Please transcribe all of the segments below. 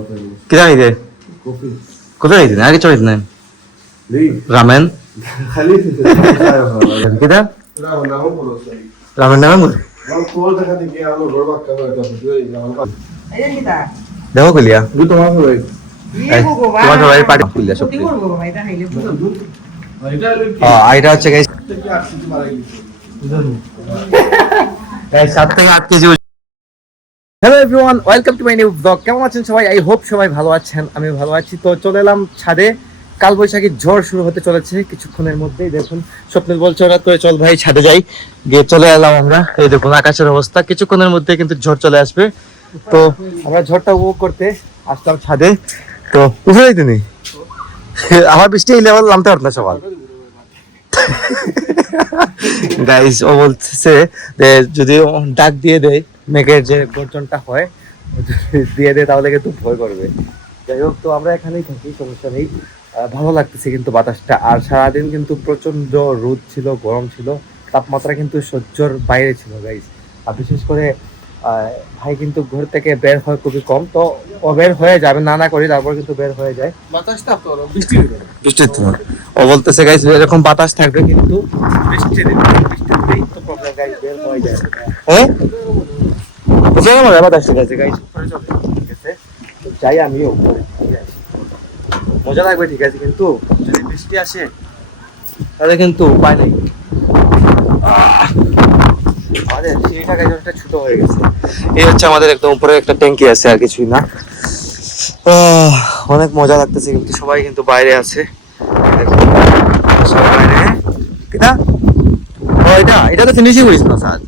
किती आहे ते कॉफी कुठे आहे ते आगे चोळीत नाही लीव रामेन खाली किती राव नाव बोलो सर रामेन नामे बोल राव कोल দেখা দেখি আলো রবা কামা এটা বুঝে নাও Ayan kita. দেখো কলিয়া গু তোমার হবে এই, তোমার সবাই পার্টি খুললে সব Tingnan mo ba? Ito, hilim ko. এটা হলো কি এটা হচ্ছে গাইস থেকে আসছে তোমার গেছে গাইস সাত থেকে আট KG hello everyone welcome to my new blog কেমন আছেন সবাই? আই হোপ সবাই ভালো আছেন আমি ভালো আছি। তো চলে এলাম ছাদে। কাল বৈশাখী ঝড় শুরু হতে চলেছে কিছুক্ষণের মধ্যেই। দেখুন স্বপ্নের বলছে ওরা তো চল ভাই, ছাদে যাই। গিয়ে চলে এলাম আমরা। এই দেখুন, আকাশের অবস্থা। কিছুক্ষণের মধ্যে কিন্তু ঝড় চলে আসবে। তো আমরা ঝড়টা উপভোগ করতে আসলাম ছাদে। তো বুঝে যাই তুমি? আমার বৃষ্টি এই লেভেল নামতে পারত না সকাল গাইজ ও বলছে যে, যদি ডাক দিয়ে দেয় মেঘের যে গর্জনটা হয় দিয়ে দেয় তাহলে কিন্তু ভয় করবে। যাই হোক তো আমরা এখানেই থাকি সমস্যা নেই। ভালো লাগতেছে কিন্তু বাতাসটা। আর সারাদিন কিন্তু প্রচণ্ড রোদ ছিল গরম ছিল তাপমাত্রা কিন্তু সহ্যর বাইরে ছিল গাইস আর বিশেষ করে ভাই কিন্তু ঘর থেকে বের হয় খুবই কম তো ও বের হয়ে যাবে না না করি তারপর কিন্তু বের হয়ে যায়। বাতাসটা তো বৃষ্টি তো ও বলতেছে গাইস এরকম বাতাস থাকবে কিন্তু বৃষ্টি দিন বৃষ্টির দিনেই তো প্রবলেম গাইস বের হয়ে যায়। হ্যাঁ বুঝে গেল বাতাস ঠিক আছে? উপরে। মজা লাগবে, ঠিক আছে, কিন্তু যদি বৃষ্টি আসে, তাহলে কিন্তু উপায় নেই! আমাদের সিঁড়িটা অনেকটা ছোট হয়ে গেছে। এই হচ্ছে আমাদের একদম উপরে একটা ট্যাঙ্কি আছে, আর কিছুই না। অনেক মজা লাগতেছে, কিন্তু সবাই কিন্তু বাইরে আছে। সবাই বাইরে। ও, এটা এটা তো ফিনিশিং হয়েছে না, স্যার।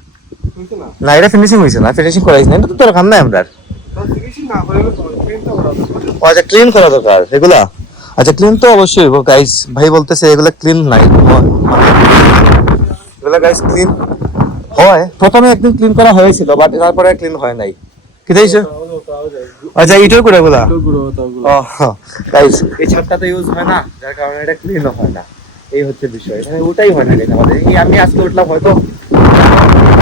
না। না এটা ফিনিশিং হয়েছে না ফিনিশিং করাইছে না এটা তো তোর কাম নাই আমরা দরকার। ও আচ্ছা ক্লিন করা দরকার এগুলা? আচ্ছা ক্লিন তো অবশ্যই গাইস ভাই বলতেছে এগুলা ক্লিন নাই। এগুলা গাইস ক্লিন হয়। প্রথমে একদিন ক্লিন করা হয়েছিল বাট তারপরে ক্লিন হয় নাই। কি দেখছ যায় আচ্ছা গুলো গাইস এই ছাদটা তো ইউজ হয় না যার কারণে এটা ক্লিনও হয় না। এই হচ্ছে বিষয় এখানে ওটাই হয় না আমাদের। এই আমি আজকে উঠলাম হয়তো আর কেউ এখানে উঠতে পারবে না।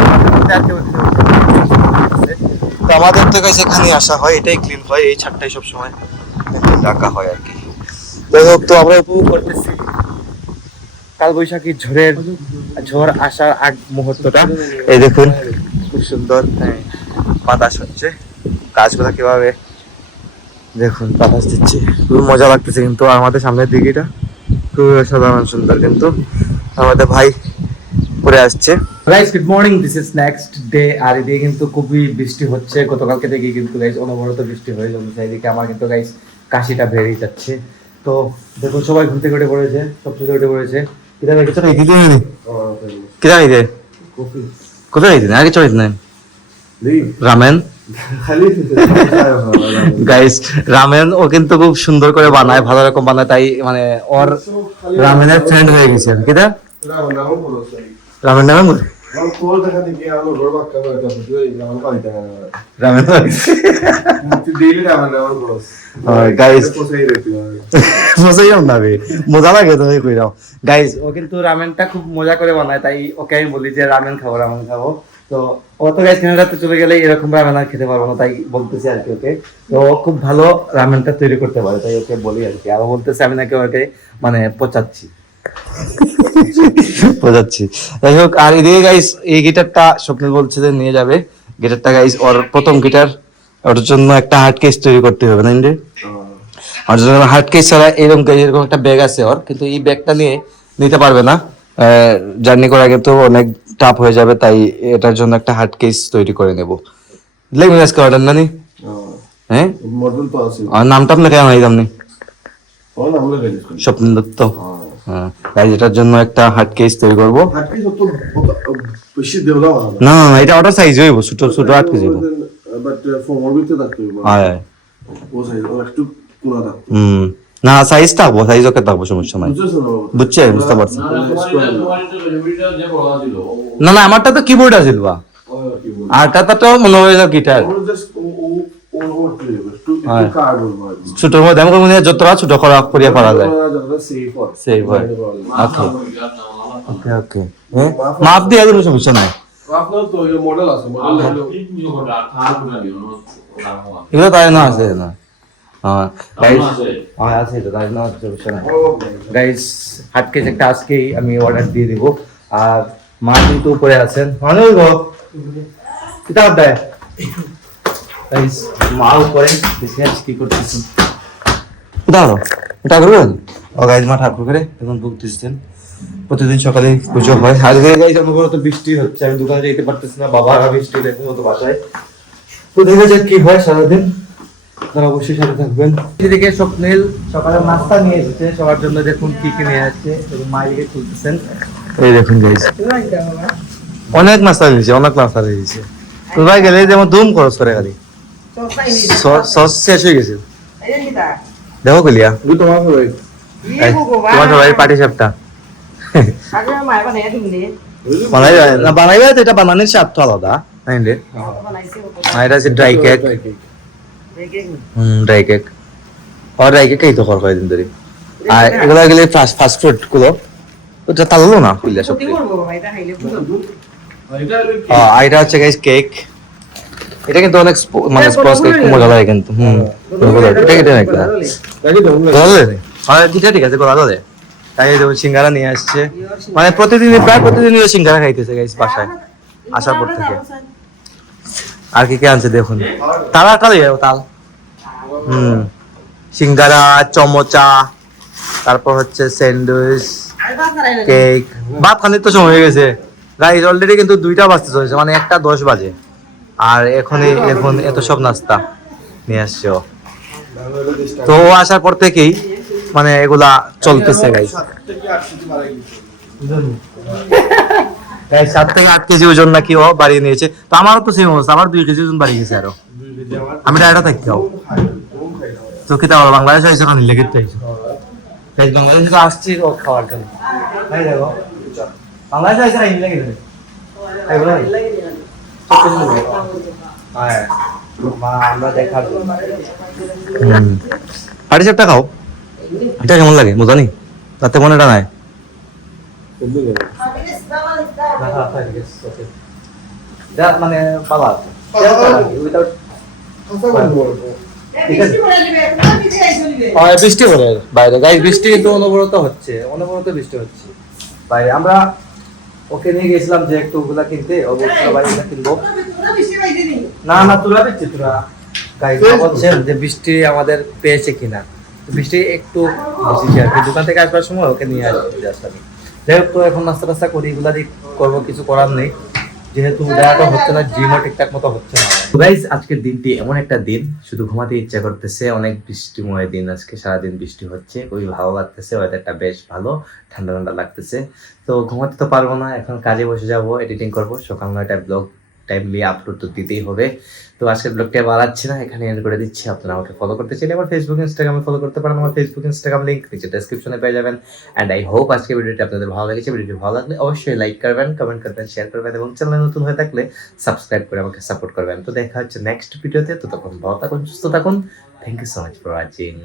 তো আমাদের তো গাইস এখানে আসা হয় এটাই ক্লিন হয় এই ছাদটাই সব সময় ডাকা হয় আর কি। যাই হোক তো আমরা উপভোগ করতেছি। কাল বৈশাখী ঝড়ের ঝড় আসার আগ মুহূর্তটা। এই দেখুন খুব সুন্দর হ্যাঁ, বাতাস হচ্ছে। গাছগুলা কীভাবে দেখুন বাতাস দিচ্ছে। খুবই মজা লাগতেছে কিন্তু আমাদের সামনের দিকেটা খুবই অসাধারণ সুন্দর কিন্তু। আমাদের ভাই পরে আসছে। Guys good morning this is next day আর এদিকে কিন্তু খুবই বৃষ্টি হচ্ছে। গতকালকে থেকে কিন্তু গাইস অনবরত বৃষ্টি হয়ে যাচ্ছে। এদিকে আমার কিন্তু গাইস কাশিটা বেড়েই যাচ্ছে। তো দেখুন সবাই থেকে উঠে পড়েছে সব থেকে উঠে পড়েছে। ভাই কিছু নাই দিদি কিতা নাই কফি। কোথায় দিদি আগে চলে নাই লীভ রামেন। গাইস রামেন ও কিন্তু খুব সুন্দর করে বানায় ভালো রকম বানায়। তাই মানে ওর রামেনের ফ্রেন্ড হয়ে গেছে আর কি রামেন নামে বে মজা লাগে তো কই দাও ও কিন্তু রামেনটা খুব মজা করে বানায় তাই ওকে আমি বলি যে রামেন খাব রামেন খাব। তো ও তো গাইস কানাডাতে চলে গেলে এরকম রামেন আর খেতে পারব না তাই বলতেছি আর কি ওকে। তো ও খুব ভালো রামেনটা তৈরি করতে পারে তাই ওকে বলি আর কি। আর ও বলতেছে আমি নাকি ওকে মানে পচাচ্ছি। বোঝাচ্ছি। যাই হোক আর এদিকে গাইস এই গিটারটা স্বপ্নিল বলছে যে নিয়ে যাবে। গিটারটা গাইস ওর প্রথম গিটার। ওর জন্য একটা হার্ড কেস তৈরি করতে হবে না? ইন্দ্রে জন্য হার্ড কেস ছাড়া এরকম এরকম একটা ব্যাগ আছে ওর। কিন্তু এই ব্যাগটা নিয়ে নিতে পারবে না। জার্নি করা কিন্তু অনেক টাফ হয়ে যাবে তাই এটার জন্য একটা হার্ড কেস তৈরি করে নেব। লেগে আজকে অর্ডার না হ্যাঁ? তো নামটা আপনাকে কেমন এই দামনি ও না বলে গেছিস স্বপ্নিল দত্ত। হ্যাঁ। গাইজ এটার জন্য একটা হার্ড কেস তৈরি করব। না। না এটা অর্ডার সাইজ হইব ছোট ছোট বাট ফর্মাল ভিতরে থাকতে ও সাইজ একটু কোনা থাকতে হুম। না সাইজ থাকব সাইজ ওকে থাকব সমস্যা নাই। বুঝছ বুঝতে পারছি। না না আমারটা তো কিবোর্ড আছে বা। আরটা তো মনে হয় গিটার আমরা জাস্ট ও ও ও করতে হবে একটু হ্যাঁ। একটু কার্ড বলব ছোট মধ্যে আমি মনে যতটা ছোট করা করিয়া পারা যায়। সেফ হয়। ওকে ওকে ওকে মাপ দিয়ে সমস্যা নাই। এগুলো তাই না আছে না? কেজি একটা আজকেই আমি অর্ডার দিয়ে দিব। আর মা কিন্তু উপরে আছেন মানে কিতা দেয়। গাইস মা উপরে কি করতেছেন? দাঁড়ো এটা করবেন? ও মা ঠাকুর করে এখন দিচ্ছেন প্রতিদিন সকালে পুজো হয়। আজকে গাইজ আমার তো বৃষ্টি হচ্ছে আমি দোকানে যেতে পারতেছি না বাবা আর বৃষ্টি দেখুন মতো বাসায়। তো দেখা যাক কি হয় সারাদিন। আপনারা অবশ্যই সাথে থাকবেন। এদিকে স্বপ্নিল সকালে নাস্তা নিয়ে এসেছে সবার জন্য দেখুন কি কি নিয়ে আসছে এবং মা এদিকে তুলতেছেন এই দেখুন গাইজ অনেক নাস্তা দিয়েছে অনেক নাস্তা দিয়েছে তো ভাই গেলে যেমন ধুম খরচ করে খালি সস শেষ হয়ে গেছে। দেখো কলিয়া। দুটো মাছ হবে তোমার সবাই পাটি সাপটা। বানাই না বানাইবে তো এটা বানানোর স্বাদ তো আলাদা এটা হচ্ছে dry cake hmm dry cake আর ড্রাই কেক এই তো কর কয়দিন ধরে। আর এগুলো গেলে ফাস্ট ফাস্ট ফুডগুলো ওটা তাহলে না খুললে সব এটা হচ্ছে গাইস কেক এটা কিন্তু অনেক মানে স্পঞ্জ কেক মজা লাগে কিন্তু হুম। এটা কেটে নাকি হ্যাঁ ঠিক আছে ঠিক আছে গোলা দে তাই যেমন সিঙ্গারা নিয়ে আসছে। মানে প্রতিদিন প্রায় প্রতিদিনই সিঙ্গারা খাইতেছে গাইস বাসায় আসার পর থেকে আর কি কি আনছে দেখুন। তাল দিয়ে দাও, তাল। হুম। সিঙ্গারা চমচা তারপর হচ্ছে স্যান্ডউইচ কেক। ভাত খানির তো সময় হয়ে গেছে। গাইস অলরেডি কিন্তু দুইটা বাজতে চলেছে মানে একটা দশ বাজে। আর এখনই, এখন এত সব নাস্তা নিয়ে আসছে। তো ও আসার পর থেকেই মানে এগুলা চলতেছে গাইস গাইস সাত থেকে আট কেজি ওজন নাকি ও বাড়িয়ে নিয়েছে। তো আমারও তো সেম অবস্থা, আমার দুই কেজি ওজন বাড়িয়ে গেছে আরও। আমি ডায়রা থাকি তো কি তাহলে বাংলাদেশ আইসো না লেগে তো আইসো? বাংলাদেশ তো আসছি ও খাওয়ার জন্য। তাই দেখো। বাংলাদেশ আইসো না লেগে দেবে পাটি চাপটা খাও। এটা কেমন লাগে? মজা নেই? তাতে মনে এটা নাই। মানে পালা বৃষ্টি পড়ে বাইরে। গাই বৃষ্টি কিন্তু অনবরত হচ্ছে। অনবরত বৃষ্টি হচ্ছে। বাইরে। আমরা ওকে নিয়ে গেছিলাম যে একটু ওগুলা কিনতে অবশ্যই বাড়িটা কিনবো? না না তোরা দিচ্ছি তোরা গাই বলছেন যে বৃষ্টি আমাদের পেয়েছে কিনা? বৃষ্টি একটু বেশি আর কি দোকান থেকে আসবার সময় ওকে নিয়ে আসবে যাই হোক তো এখন নাস্তা টাস্তা করি এগুলা দিয়ে করব কিছু করার নেই। যেহেতু দেখাটা হচ্ছে না জিমও ঠিকঠাক মতো হচ্ছে না। গাইজ আজকের দিনটি এমন একটা দিন। শুধু ঘুমাতে ইচ্ছা করতেছে, অনেক বৃষ্টিময় দিন আজকে। সারাদিন বৃষ্টি হচ্ছে, খুবই ভালো লাগতেছে ওয়েদারটা বেশ ভালো ঠান্ডা ঠান্ডা লাগতেছে। তো ঘুমাতে তো পারব না, এখন কাজে বসে যাব এডিটিং করব। সকাল নয়টায় ব্লগ টাইমলি আপলোড তো দিতেই হবে। তো আজকের ব্লগটা বাড়াচ্ছি না এখানে এন্ড করে দিচ্ছি। আপনারা আমাকে ফলো করতে চাইলে আমার ফেসবুক ইনস্টাগ্রামে ফলো করতে পারেন। আমার ফেসবুক ইনস্টাগ্রাম লিঙ্ক নিচে ডেসক্রিপশনে পেয়ে যাবেন। অ্যান্ড আই হোপ আজকে ভিডিওটি আপনাদের ভালো লেগেছে। ভিডিওটি ভালো লাগলে অবশ্যই লাইক করবেন কমেন্ট করবেন শেয়ার করবেন এবং চ্যানেলে নতুন হয়ে থাকলে সাবস্ক্রাইব করে আমাকে সাপোর্ট করবেন। তো দেখা হচ্ছে নেক্সট ভিডিওতে তো। তখন ভালো থাকুন, সুস্থ থাকুন। Thank you so much for watching